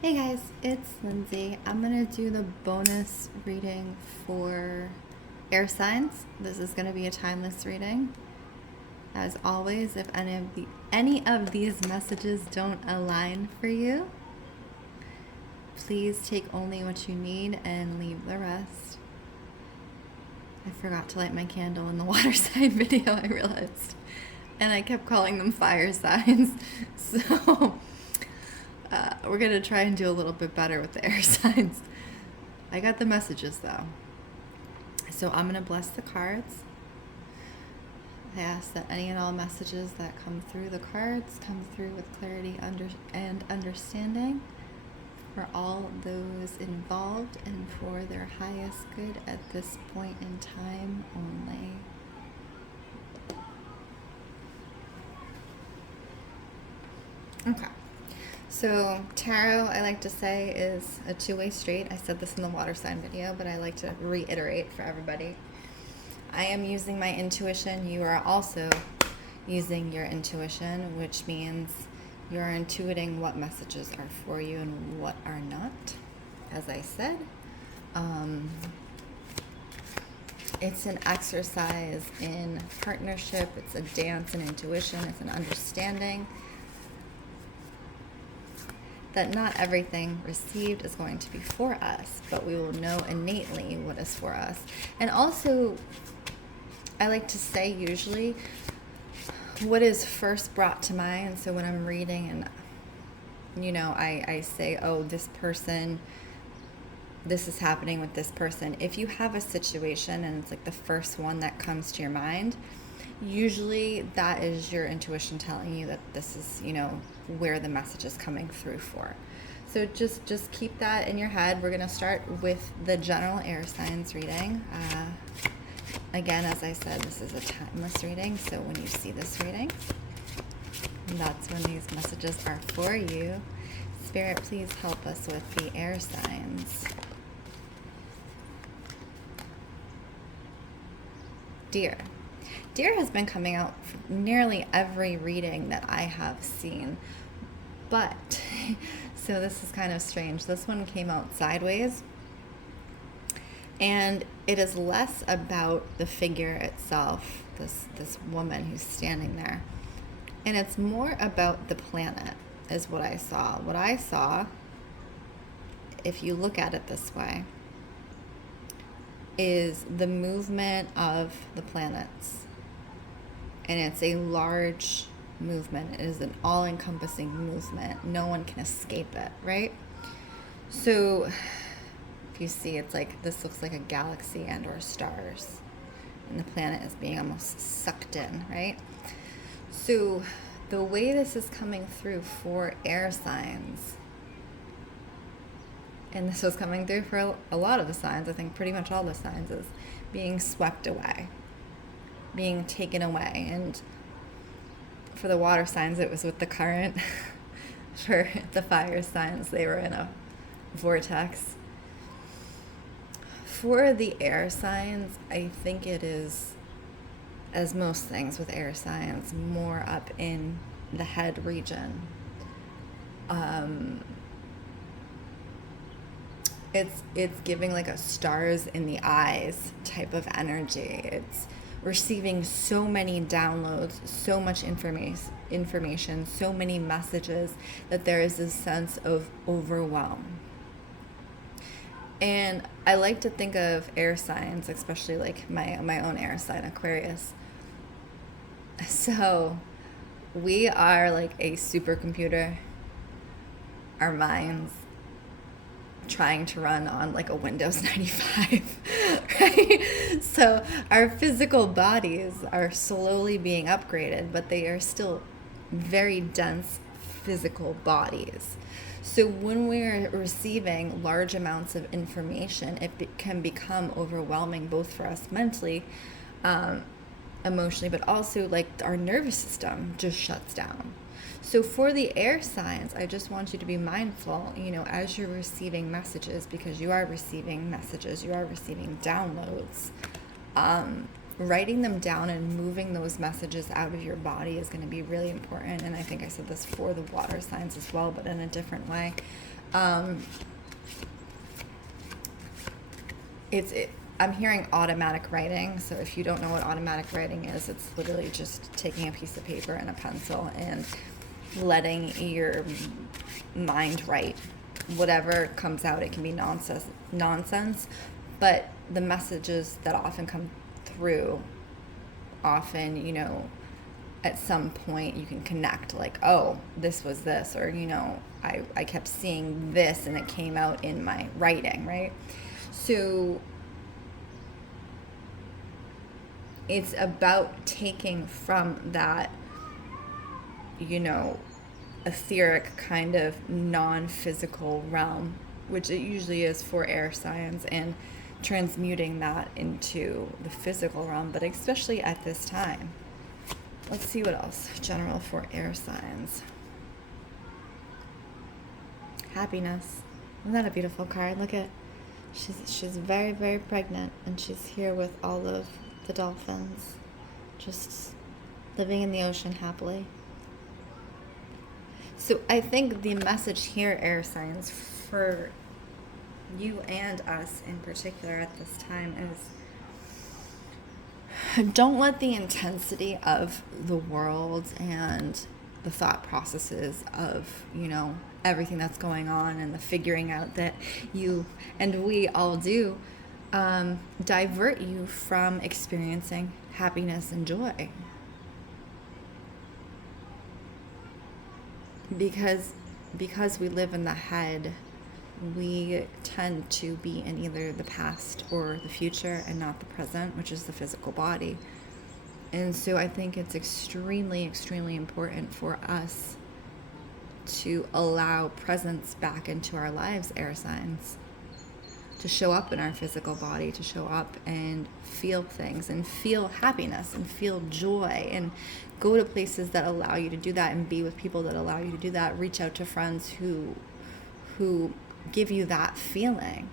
Hey guys, it's Lindsay. I'm going to do the bonus reading for air signs. This is going to be a timeless reading. As always, if any of these messages don't align for you, please take only what you need and leave the rest. I forgot to light my candle in the water sign video, I realized. And I kept calling them fire signs. So we're going to try and do a little bit better with the air signs. I got the messages though. So I'm going to bless the cards. I ask that any and all messages that come through the cards come through with clarity and understanding for all those involved and for their highest good at this point in time only. Okay. So tarot, I like to say, is a two-way street. I said this in the water sign video, but I like to reiterate for everybody. I am using my intuition. You are also using your intuition, which means you're intuiting what messages are for you and what are not. As I said, it's an exercise in partnership. It's a dance in intuition. It's an understanding that not everything received is going to be for us, but we will know innately what is for us. And also, I like to say usually what is first brought to mind. So when I'm reading and, I say, oh, this person, this is happening with this person. If you have a situation and it's like the first one that comes to your mind, usually that is your intuition telling you that this is, where the message is coming through for. So just keep that in your head. We're going to start with the general air signs reading. Again, as I said, this is a timeless reading. So when you see this reading, that's when these messages are for you. Spirit, please help us with the air signs. Deer. Deer has been coming out for nearly every reading that I have seen, but so this is kind of strange. This one came out sideways, and it is less about the figure itself, this woman who's standing there, and it's more about the planet is what I saw. What I saw, if you look at it this way, is the movement of the planets. And it's a large movement. It is an all-encompassing movement. No one can escape it, right? So if you see, it's like this looks like a galaxy and or stars. And the planet is being almost sucked in, right? So the way this is coming through for air signs, and this was coming through for a lot of the signs, I think pretty much all the signs, is being swept away, being taken away. And for the water signs, it was with the current. For the fire signs, they were in a vortex. For the air signs, I think it is, as most things with air signs, more up in the head region. It's giving like a stars in the eyes type of energy. It's receiving so many downloads, so much information, so many messages that there is this sense of overwhelm. And I like to think of air signs, especially like my own air sign, Aquarius. So we are like a supercomputer, our minds trying to run on like a Windows 95, right? So our physical bodies are slowly being upgraded, but they are still very dense physical bodies. So when we're receiving large amounts of information, it can become overwhelming, both for us mentally, emotionally, but also like our nervous system just shuts down. So for the air signs, I just want you to be mindful, as you're receiving messages, because you are receiving messages, you are receiving downloads. Writing them down and moving those messages out of your body is going to be really important. And I think I said this for the water signs as well, but in a different way. I'm hearing automatic writing. So if you don't know what automatic writing is, it's literally just taking a piece of paper and a pencil and letting your mind write whatever comes out. It can be nonsense, but the messages that often come through, often, you know, at some point you can connect, like, oh, this was this, or, you know, I kept seeing this and it came out in my writing, right? So it's about taking from that, you know, etheric kind of non-physical realm, which it usually is for air signs, and transmuting that into the physical realm, but especially at this time. Let's see what else. General for air signs. Happiness. Isn't that a beautiful card? Look at, she's very, very pregnant, and she's here with all of the dolphins, just living in the ocean happily. So I think the message here, air signs, for you and us in particular at this time is, don't let the intensity of the world and the thought processes of, you know, everything that's going on and the figuring out that you and we all do, divert you from experiencing happiness and joy. Because we live in the head, we tend to be in either the past or the future and not the present, which is the physical body. And so I think it's extremely, extremely important for us to allow presence back into our lives, air signs, to show up in our physical body, to show up and feel things and feel happiness and feel joy, and go to places that allow you to do that and be with people that allow you to do that. Reach out to friends who give you that feeling,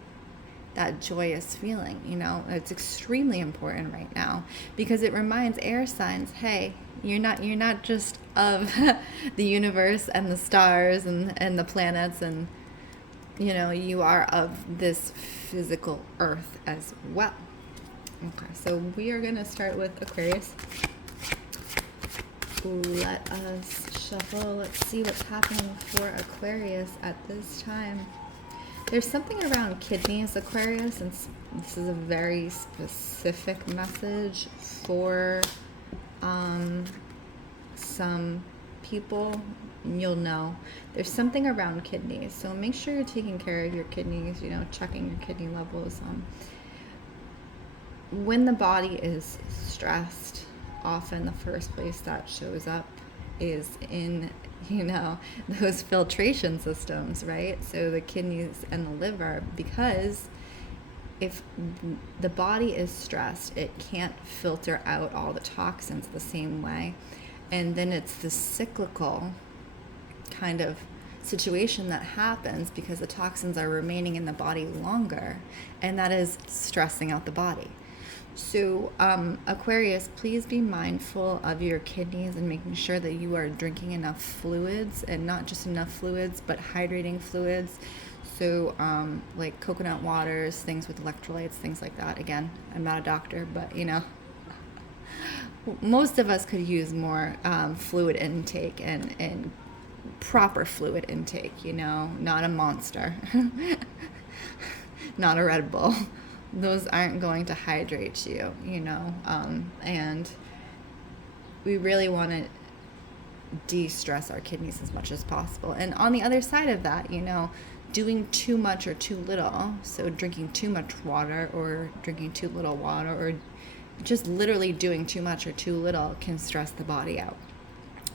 that joyous feeling. You know, it's extremely important right now, because it reminds air signs, hey, you're not just of the universe and the stars and the planets, and, you know, you are of this physical earth as well. Okay, so we are going to start with Aquarius. Let us shuffle. Let's see what's happening for Aquarius at this time. There's something around kidneys, Aquarius, and this is a very specific message for some people. You'll know there's something around kidneys, so make sure you're taking care of your kidneys, you know, checking your kidney levels. When the body is stressed, often the first place that shows up is in, you know, those filtration systems, right? So the kidneys and the liver, because if the body is stressed, it can't filter out all the toxins the same way. And then it's the cyclical kind of situation that happens because the toxins are remaining in the body longer, and that is stressing out the body. So Aquarius, please be mindful of your kidneys and making sure that you are drinking enough fluids, and not just enough fluids, but hydrating fluids. So like coconut waters, things with electrolytes, things like that. Again, I'm not a doctor, but, you know, most of us could use more fluid intake and proper fluid intake, you know, not a Monster, not a Red Bull. Those aren't going to hydrate you, you know, and we really want to de-stress our kidneys as much as possible. And on the other side of that, you know, doing too much or too little, so drinking too much water or drinking too little water, or just literally doing too much or too little, can stress the body out.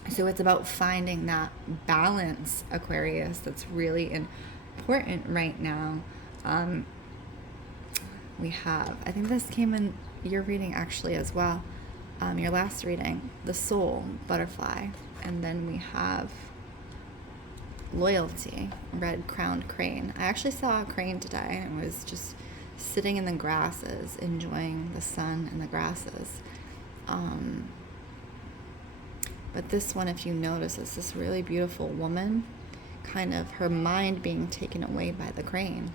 So it's about finding that balance, Aquarius, that's really important right now. We have, I think this came in your reading actually as well, your last reading, the soul, butterfly, and then we have loyalty, red-crowned crane. I actually saw a crane today, and it was just sitting in the grasses, enjoying the sun and the grasses. But this one, if you notice, is this really beautiful woman kind of her mind being taken away by the grain.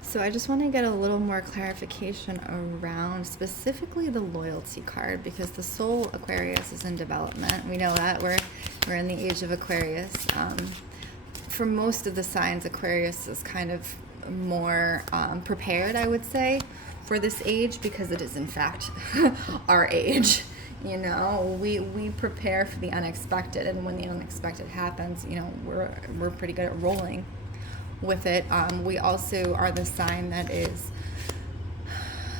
So I just want to get a little more clarification around specifically the loyalty card, because the soul Aquarius is in development. We know that we're in the age of Aquarius. For most of the signs, Aquarius is kind of more prepared, I would say, for this age, because it is in fact our age. You know, we prepare for the unexpected, and when the unexpected happens, you know, we're pretty good at rolling with it. We also are the sign that is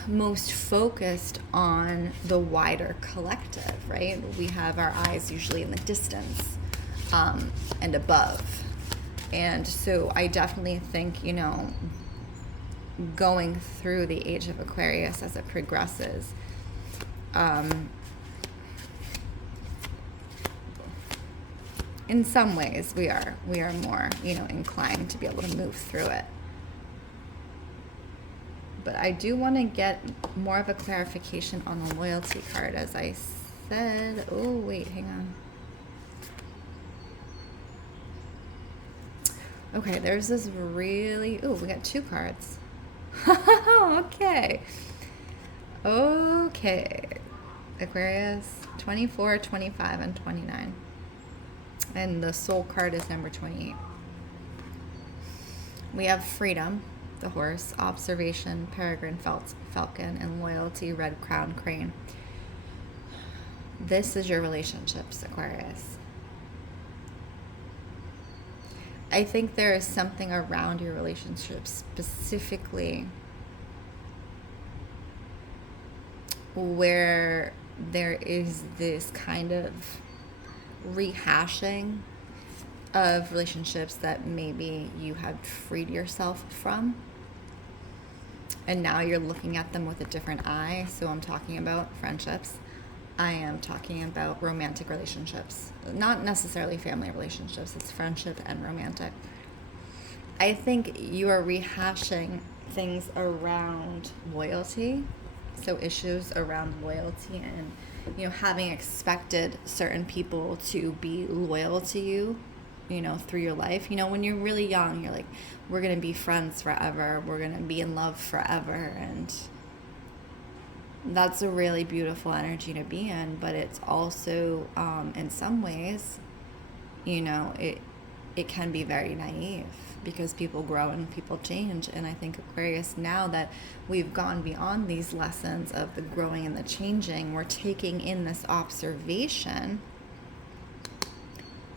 most focused on the wider collective, right? We have our eyes usually in the distance and above. And so I definitely think, you know, going through the age of Aquarius as it progresses, in some ways we are more, you know, inclined to be able to move through it. But I do want to get more of a clarification on the loyalty card, as I said. Oh, wait, hang on. Okay, there's this really... Oh, we got 2 cards. Okay. Okay. Aquarius, 24, 25, and 29. And the soul card is number 28. We have freedom, the horse, observation, peregrine falcon, and loyalty, red crown crane. This is your relationships, Aquarius. I think there is something around your relationships specifically where there is this kind of rehashing of relationships that maybe you have freed yourself from, and now you're looking at them with a different eye. So I'm talking about friendships. I am talking about romantic relationships, not necessarily family relationships. It's friendship and romantic. I think you are rehashing things around loyalty. So issues around loyalty and, you know, having expected certain people to be loyal to you, you know, through your life. You know, when you're really young, you're like, we're going to be friends forever. We're going to be in love forever. And that's a really beautiful energy to be in. But it's also, in some ways, you know, it can be very naive, because people grow and people change. And I think Aquarius, now that we've gone beyond these lessons of the growing and the changing, we're taking in this observation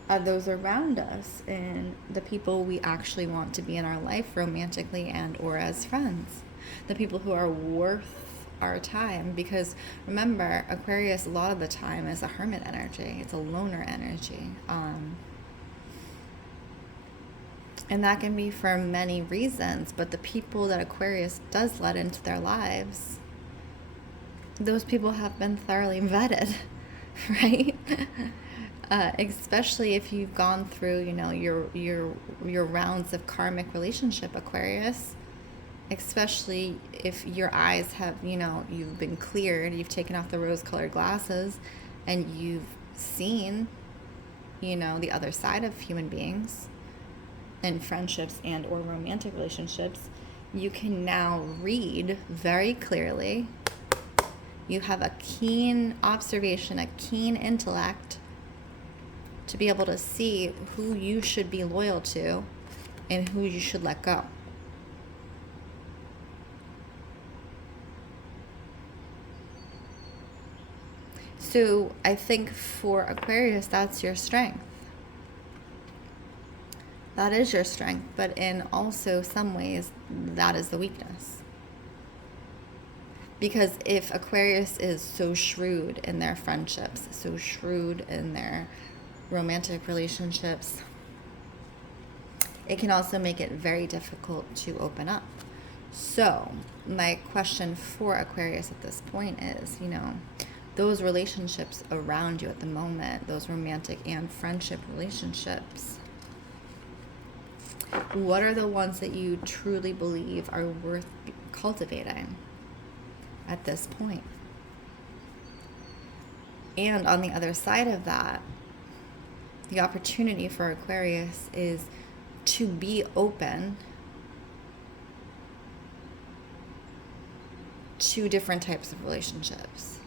of those around us and the people we actually want to be in our life, romantically and or as friends, the people who are worth our time. Because remember, Aquarius a lot of the time is a hermit energy. It's a loner energy. And that can be for many reasons, but the people that Aquarius does let into their lives, those people have been thoroughly vetted, right? Especially if you've gone through, you know, your rounds of karmic relationship, Aquarius. Especially if your eyes have, you know, you've been cleared, you've taken off the rose-colored glasses, and you've seen, you know, the other side of human beings in friendships and or romantic relationships. You can now read very clearly. You have a keen observation, a keen intellect to be able to see who you should be loyal to and who you should let go. So I think for Aquarius, that's your strength. That is your strength, but in also some ways, that is the weakness. Because if Aquarius is so shrewd in their friendships, so shrewd in their romantic relationships, it can also make it very difficult to open up. So my question for Aquarius at this point is, you know, those relationships around you at the moment, those romantic and friendship relationships, what are the ones that you truly believe are worth cultivating at this point? And on the other side of that, the opportunity for Aquarius is to be open to different types of relationships,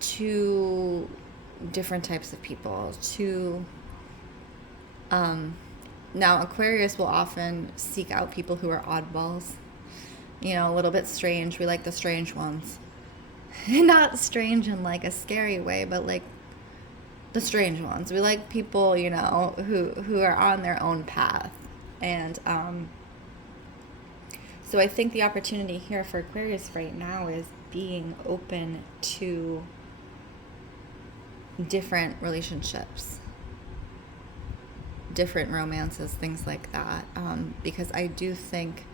to different types of people, to now Aquarius will often seek out people who are oddballs, you know, a little bit strange. We like the strange ones. Not strange in like a scary way, but like the strange ones. We like people, you know, who are on their own path. And so I think the opportunity here for Aquarius right now is being open to different relationships, different romances, things like that. Because I do think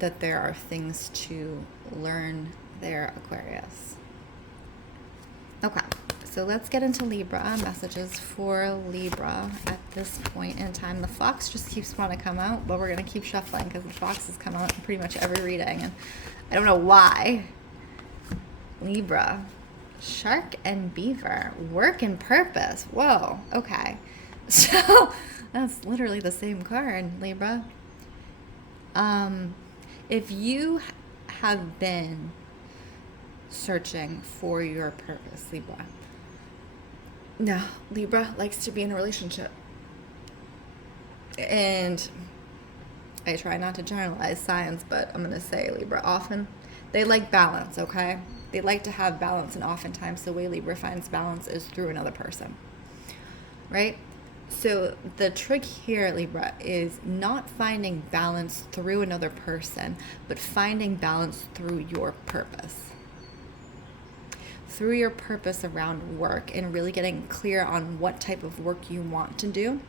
that there are things to learn there, Aquarius. Okay, so let's get into Libra. Messages for Libra at this point in time. The fox just keeps wanting to come out, but we're going to keep shuffling because the foxes come out in pretty much every reading, and I don't know why. Libra, shark and beaver, work and purpose. Whoa, okay. So that's literally the same card, Libra. If you have been searching for your purpose, Libra. No, Libra likes to be in a relationship. And I try not to generalize signs, but I'm going to say Libra often, they like balance, okay? They like to have balance, and oftentimes the way Libra finds balance is through another person, right? So the trick here, Libra, is not finding balance through another person, but finding balance through your purpose. Through your purpose around work, and really getting clear on what type of work you want to do.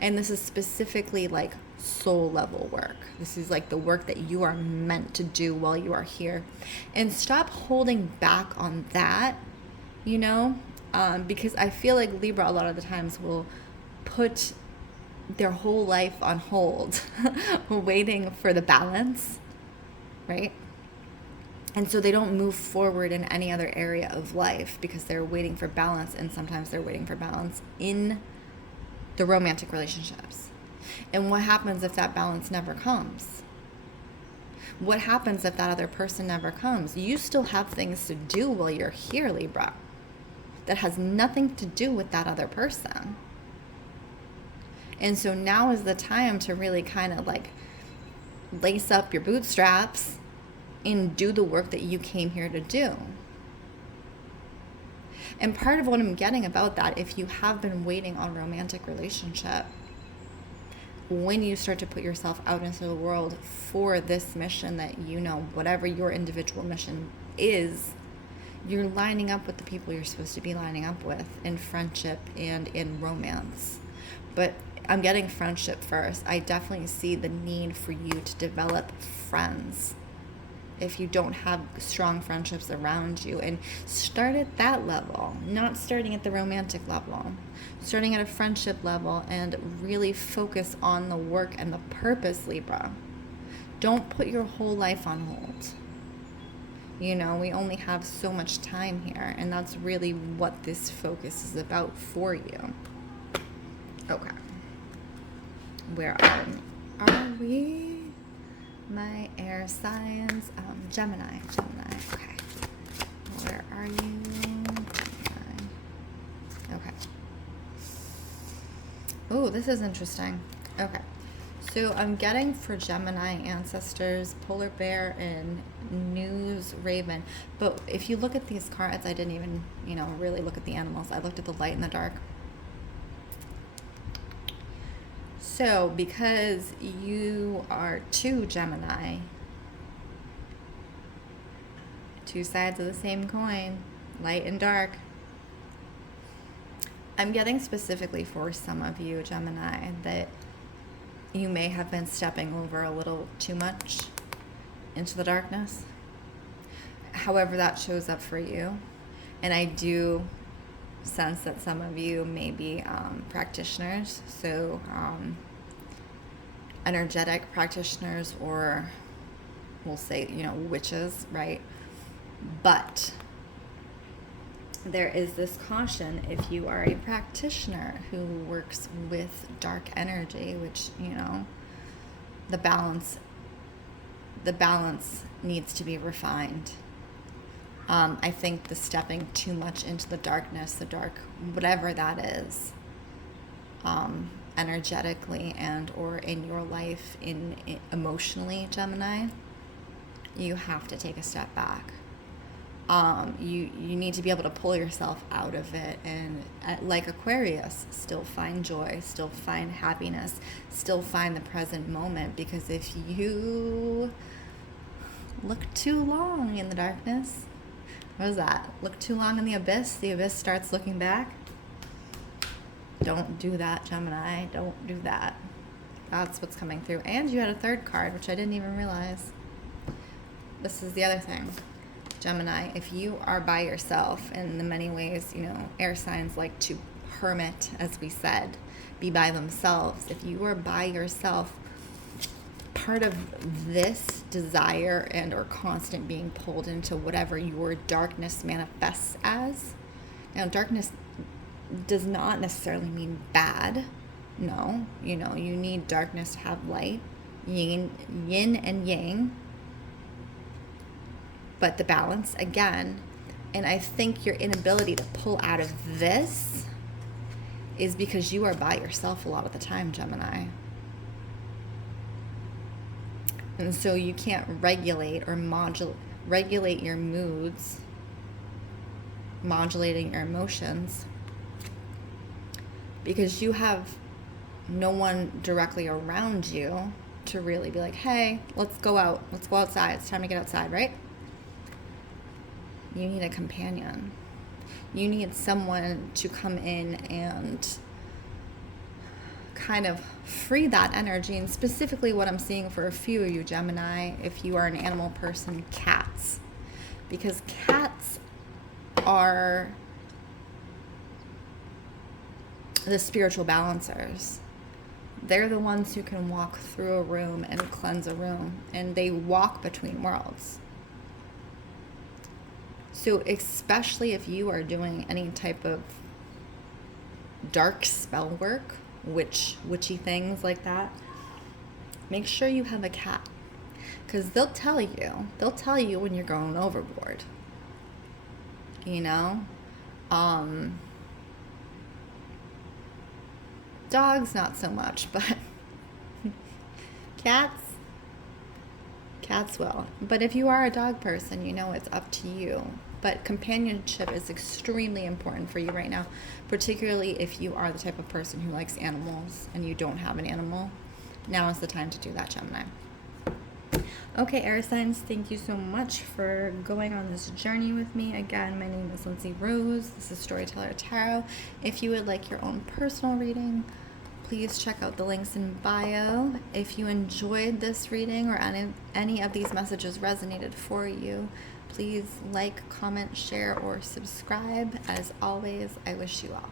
And this is specifically like soul level work. This is like the work that you are meant to do while you are here. And stop holding back on that, you know, because I feel like Libra a lot of the times will put their whole life on hold waiting for the balance, right? And so they don't move forward in any other area of life because they're waiting for balance, and sometimes they're waiting for balance in the romantic relationships. And what happens if that balance never comes? What happens if that other person never comes? You still have things to do while you're here, Libra, that has nothing to do with that other person. And so now is the time to really kind of like lace up your bootstraps and do the work that you came here to do. And part of what I'm getting about that, if you have been waiting on a romantic relationship, when you start to put yourself out into the world for this mission that you know, whatever your individual mission is, you're lining up with the people you're supposed to be lining up with in friendship and in romance. But I'm getting friendship first. I definitely see the need for you to develop friends if you don't have strong friendships around you, and start at that level, not starting at the romantic level, starting at a friendship level, and really focus on the work and the purpose, Libra. Don't put your whole life on hold. You know, we only have so much time here, and that's really what this focus is about for you. Okay. Where are we? My air signs, Gemini. Okay. Where are you? Gemini. Okay. Oh, this is interesting. Okay. So I'm getting for Gemini ancestors, polar bear and news raven. But if you look at these cards, I didn't even, really look at the animals. I looked at the light and the dark. So, because you are two Gemini, two sides of the same coin, light and dark, I'm getting specifically for some of you, Gemini, that you may have been stepping over a little too much into the darkness. However that shows up for you. And I do sense that some of you may be practitioners, so energetic practitioners, or we'll say, witches, right? But there is this caution if you are a practitioner who works with dark energy, which, you know, the balance needs to be refined. I think the stepping too much into the darkness, the dark, whatever that is, energetically and or in your life, in emotionally, Gemini, you have to take a step back. You need to be able to pull yourself out of it and, like Aquarius, still find joy, still find happiness, still find the present moment. Because if you look too long in the darkness, what is that? Look too long in the abyss starts looking back. Don't do that, Gemini. Don't do that. That's what's coming through. And you had a third card, which I didn't even realize. This is the other thing. Gemini, if you are by yourself, in the many ways, you know, air signs like to hermit, as we said, be by themselves. If you are by yourself, part of this desire and or constant being pulled into whatever your darkness manifests as. Now, darkness does not necessarily mean bad. No, you know, you need darkness to have light, yin and yang. But the balance, again, and I think your inability to pull out of this is because you are by yourself a lot of the time, Gemini. And so you can't regulate or regulate your moods, modulating your emotions, because you have no one directly around you to really be like, hey, let's go out. Let's go outside. It's time to get outside, right? You need a companion. You need someone to come in and kind of free that energy. And specifically what I'm seeing for a few of you, Gemini, if you are an animal person, cats. Because cats are the spiritual balancers. They're the ones who can walk through a room and cleanse a room. And they walk between worlds. So especially if you are doing any type of dark spell work, witchy things like that, make sure you have a cat. Because they'll tell you when you're going overboard. You know? Dogs, not so much, but cats will. But if you are a dog person, you know it's up to you. But companionship is extremely important for you right now, particularly if you are the type of person who likes animals and you don't have an animal. Now is the time to do that, Gemini. Okay, air signs, thank you so much for going on this journey with me. Again, my name is Lindsey Rose. This is Storyteller Tarot. If you would like your own personal reading, please check out the links in bio. If you enjoyed this reading or any of these messages resonated for you, please like, comment, share, or subscribe. As always, I wish you all